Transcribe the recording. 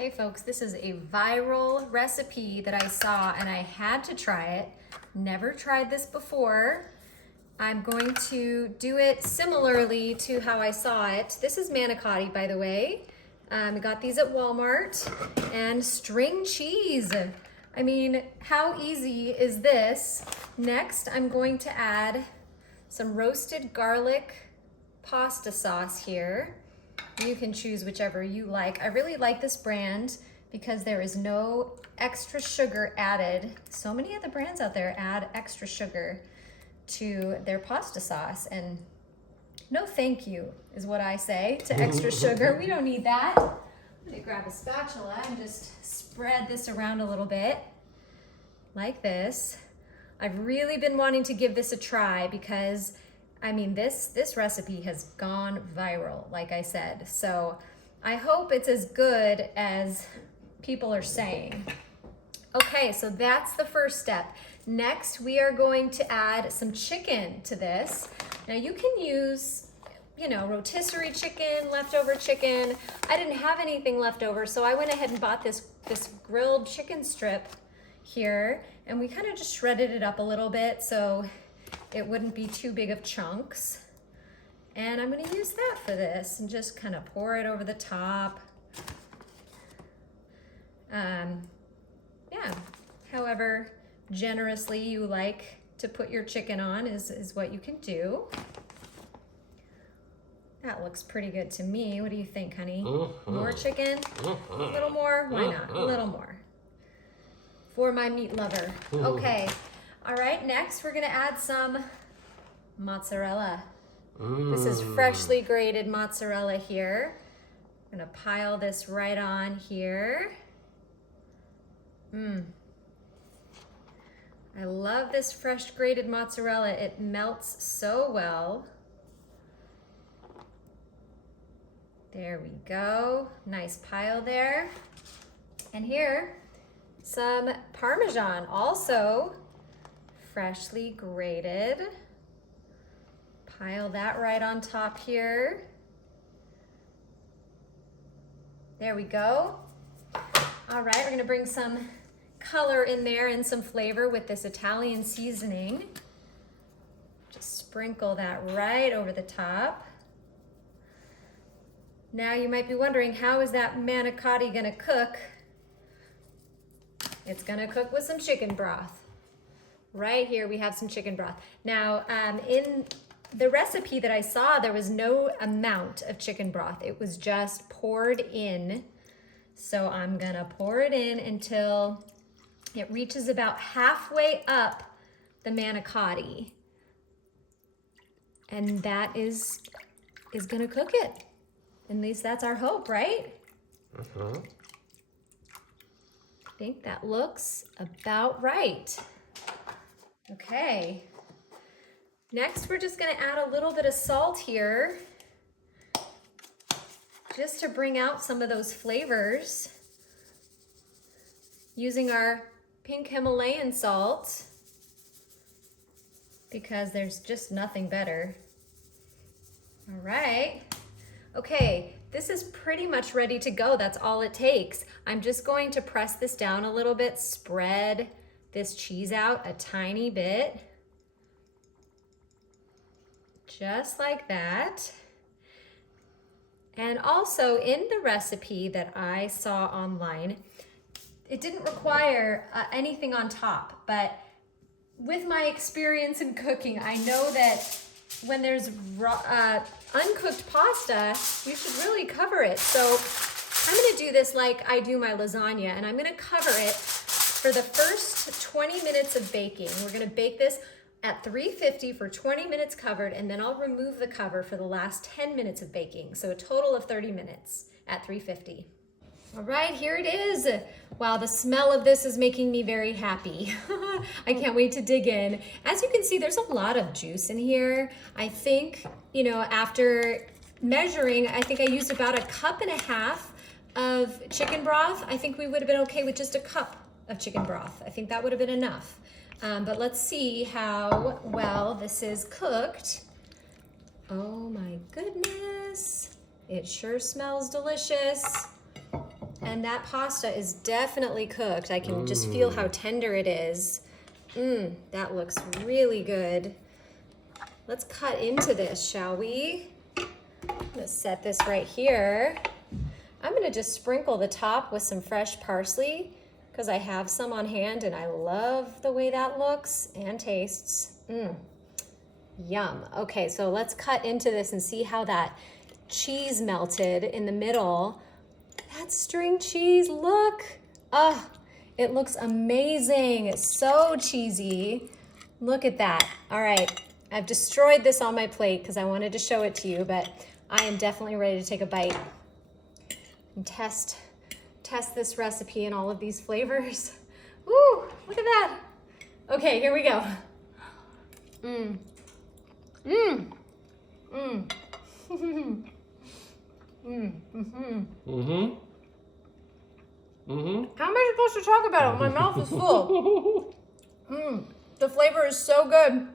Okay folks, this is a viral recipe that I saw and I had to try it. Never tried this before. I'm going to do it similarly to how I saw it. This is manicotti, by the way. I got these at Walmart. And string cheese. I mean, how easy is this? Next, I'm going to add some roasted garlic pasta sauce here. You can choose whichever you like. I really like this brand because there is no extra sugar added. So many of the brands out there add extra sugar to their pasta sauce, and no thank you is what I say to extra sugar. We don't need that. I'm gonna grab a spatula and just spread this around a little bit like this. I've really been wanting to give this a try because I mean, this recipe has gone viral, like I said. So I hope it's as good as people are saying. Okay, so that's the first step. Next, we are going to add some chicken to this. Now you can use, rotisserie chicken, leftover chicken. I didn't have anything left over, so I went ahead and bought this grilled chicken strip here, and we kind of just shredded it up a little bit so it wouldn't be too big of chunks. And I'm gonna use that for this and just kind of pour it over the top. Yeah, however generously you like to put your chicken on is what you can do. That looks pretty good to me. What do you think, honey? More chicken? A little more? Why not? A little more. For my meat lover. Okay. All right, next we're gonna add some mozzarella. This is freshly grated mozzarella here. I'm gonna pile this right on here. I love this fresh grated mozzarella. It melts so well. There we go. Nice pile there. And here, some Parmesan, also freshly grated. Pile that right on top here. There we go. All right, we're gonna bring some color in there and some flavor with this Italian seasoning. Just sprinkle that right over the top. Now you might be wondering, how is that manicotti gonna cook? It's gonna cook with some chicken broth. Right here we have some chicken broth. Now in the recipe that I saw, there was no amount of chicken broth. It was just poured in. So I'm gonna pour it in until it reaches about halfway up the manicotti. And that is gonna cook it. At least that's our hope, right? I think that looks about right. Okay, next we're just gonna add a little bit of salt here just to bring out some of those flavors using our pink Himalayan salt because there's just nothing better. All right, okay, this is pretty much ready to go. That's all it takes. I'm just going to press this down a little bit, spread this cheese out a tiny bit, just like that. And also in the recipe that I saw online, it didn't require anything on top, but with my experience in cooking, I know that when there's uncooked pasta, you should really cover it. So I'm gonna do this like I do my lasagna, and I'm gonna cover it for the first 20 minutes of baking. We're gonna bake this at 350 for 20 minutes covered, and then I'll remove the cover for the last 10 minutes of baking. So a total of 30 minutes at 350. All right, here it is. Wow, the smell of this is making me very happy. I can't wait to dig in. As you can see, there's a lot of juice in here. I think, after measuring, I think I used about 1.5 cups of chicken broth. I think we would have been okay with just 1 cup of chicken broth. I think that would have been enough. But let's see how well this is cooked. Oh my goodness. It sure smells delicious. And that pasta is definitely cooked. I can just feel how tender it is. That looks really good. Let's cut into this, shall we? I'm gonna set this right here. I'm gonna just sprinkle the top with some fresh parsley because I have some on hand and I love the way that looks and tastes. Yum. Okay, so let's cut into this and see how that cheese melted in the middle. That string cheese, look. It looks amazing. It's so cheesy. Look at that. All right, I've destroyed this on my plate because I wanted to show it to you, but I am definitely ready to take a bite and test this recipe and all of these flavors. Ooh, look at that. Okay, here we go. How am I supposed to talk about it? My mouth is full. The flavor is so good.